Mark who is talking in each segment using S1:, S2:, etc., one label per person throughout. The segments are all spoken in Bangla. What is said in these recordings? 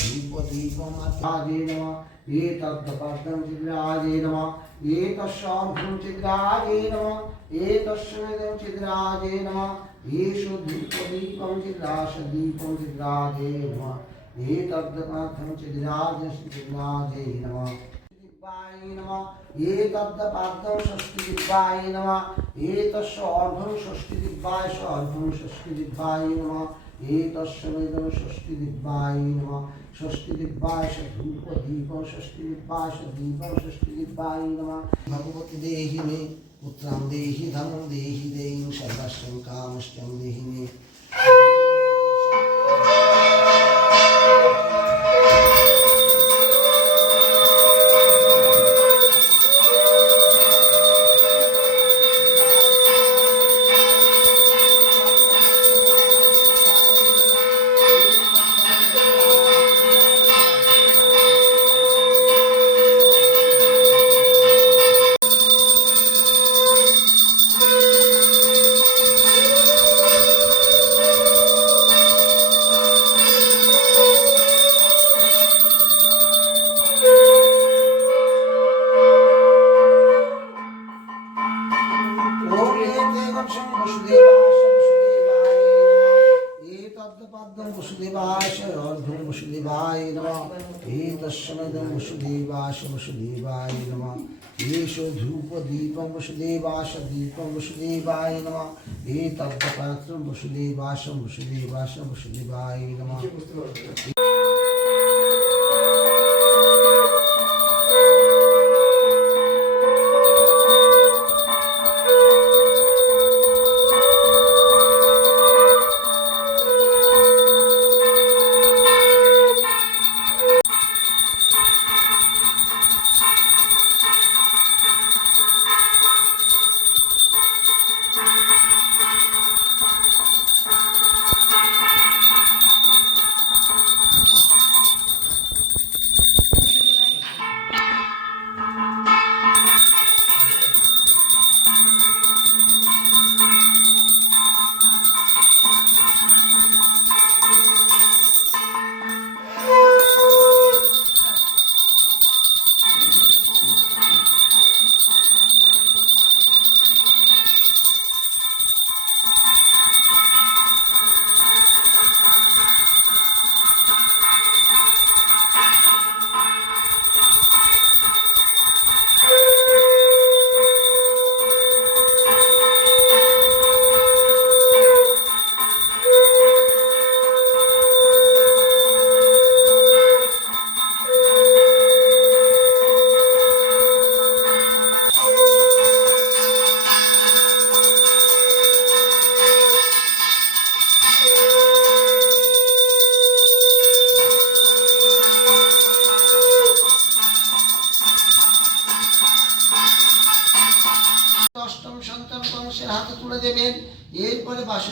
S1: धूपदीपमात्याजे नमः एतद्दपार्थं चिद्राजे नमः एतस्यार्घं चिद्राजे नमः एतस्मिदं चिद्राजे नमः येषु धूपदीपं चिद्राशदीपं चिद्राजे नमः एतद्दपार्थं चिद्राजे चिद्राजे नमः दिव्याय नमः एतद्दपार्थं षष्ठिदिव्याय नमः एतस्य अर्धं षष्ठिदिव्याय स अर्धं षष्ठिदिव्याय नमः एतस्मिदं षष्ठिदिव्याय नमः षष्ठिदिव्याय स धूपदीपं षष्ठिदिव्याय स दीपं षष्ठिदिव्याय नमः भगवति देहि मे पुत्रां देहि धनं देहि देहीं सर्वस्वं कामश्चं देहि मे वसुदेवाय वसुदेवाय नमः एतद्पाद्यं वसुदेवाय अर्धं वसुदेवाय नमः एतस्मदं वसुदेवाय वसुदेवाय नमः एषो धूपदीपं वसुदेवाय दीपं वसुदेवाय नमः एतद्पात्रं वसुदेवाय वसुदेवाय वसुदेवाय नमः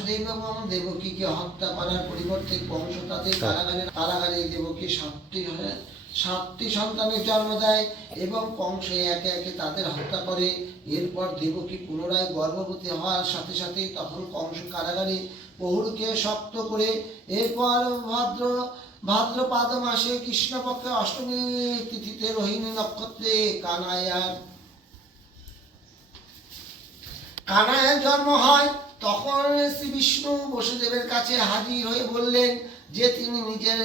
S1: বাসুদেব দেবকীকে হত্যা করার পরিবর্তে কংস তাদের কারাগারে কারাগারে দেবকী সাতটি সাতটি সন্তানের জন্ম দেয় এবং কংস একে একে তাদের হত্যা করে। এরপর দেবকী পুনরায় গর্ভবতী হওয়ার সাথে সাথে তখন কংস কারাগারে শক্ত করে। এরপর ভাদ্র ভাদ্রপাদ মাসে কৃষ্ণপক্ষে অষ্টমী তিথিতে রোহিণী নক্ষত্রে কানায়ার কানায়ের জন্ম হয়। তখন শ্রী বিষ্ণু বসুদেবের কাছে হাজির হয়ে বললেন যে তিনি নিজের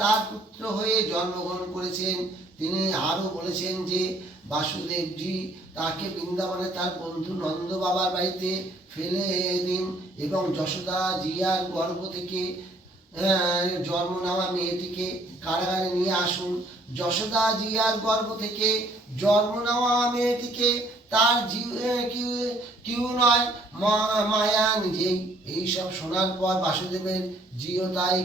S1: তার পুত্র হয়ে জন্মগ্রহণ করেছেন। তিনি আরও বলেছেন যে, বাসুদেবজি, তাকে বৃন্দাবনে তার বন্ধু নন্দ বাবার বাড়িতে ফেলে দিন এবং যশোদা জিয়ার গর্ভ থেকে জন্ম নেওয়া মেয়েটিকে কারাগারে নিয়ে আসুন। যশোদা জিয়ার গর্ভ থেকে জন্ম নেওয়া মেয়েটিকে তার কিউ নয় মায়া নিজেই। এইসব শোনার পর বাসুদেবের জিও তাই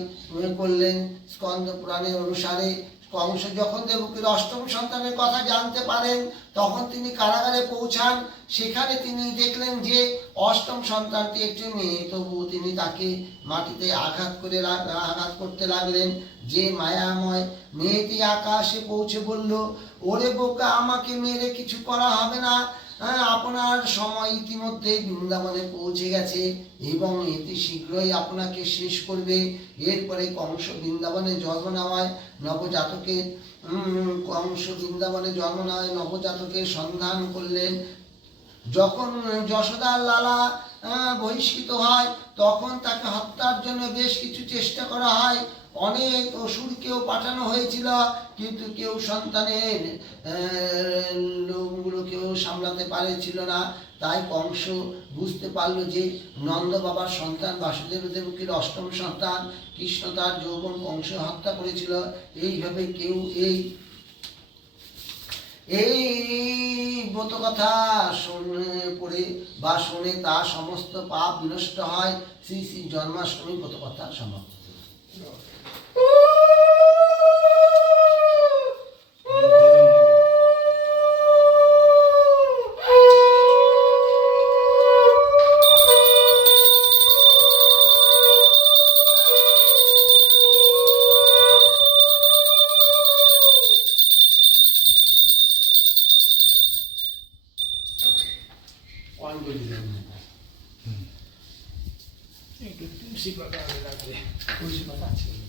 S1: করলেন স্কন্দ পুরাণের অনুসারে। কংস যখন দেবকীর অষ্টম সন্তানের কথা জানতে পারেন, তখন তিনি কারাগারে পৌঁছান। সেখানে তিনি দেখলেন যে অষ্টম সন্তানটি একটি মেয়ে তবু তিনি তাকে মাটিতে আঘাত করে আঘাত করতে লাগলেন। যে মায়াময় মেয়েটি আকাশে পৌঁছে বলল, ওরে বোকা, আমাকে মেরে কিছু করা হবে না। আপনার সময় ইতিমধ্যে বৃন্দাবনে পৌঁছে গেছে এবং এটি শীঘ্রই আপনাকে শেষ করবে। এরপরে কংস বৃন্দাবনে জন্ম নেওয়ায় নবজাতকের কংস বৃন্দাবনে জন্ম নেওয়ায় নবজাতকের সন্ধান করলেন। যখন যশোদার লালা বহিষ্কৃত হয়, তখন তাকে হত্যার জন্য বেশ কিছু চেষ্টা করা হয়। অনেক অসুরকেও পাঠানো হয়েছিল, কিন্তু কেউ সন্তানের লোকগুলো কেউ সামলাতে পারেছিল না। তাই কংস বুঝতে পারল যে নন্দ বাবার সন্তান বাসুদেব দেবকীর অষ্টম সন্তান কৃষ্ণ তার যৌবন কংস হত্যা করেছিল। এইভাবে কেউ এই এই ব্রত কথা শুনে পড়ে বা শুনে তা সমস্ত পাপ বিনষ্ট হয়। শ্রী শ্রী জন্মাষ্টমী ব্রত কথা সমাপ্ত।
S2: 완전히 됩니다.
S1: 음. tutti si guardano le lacrime, come facile.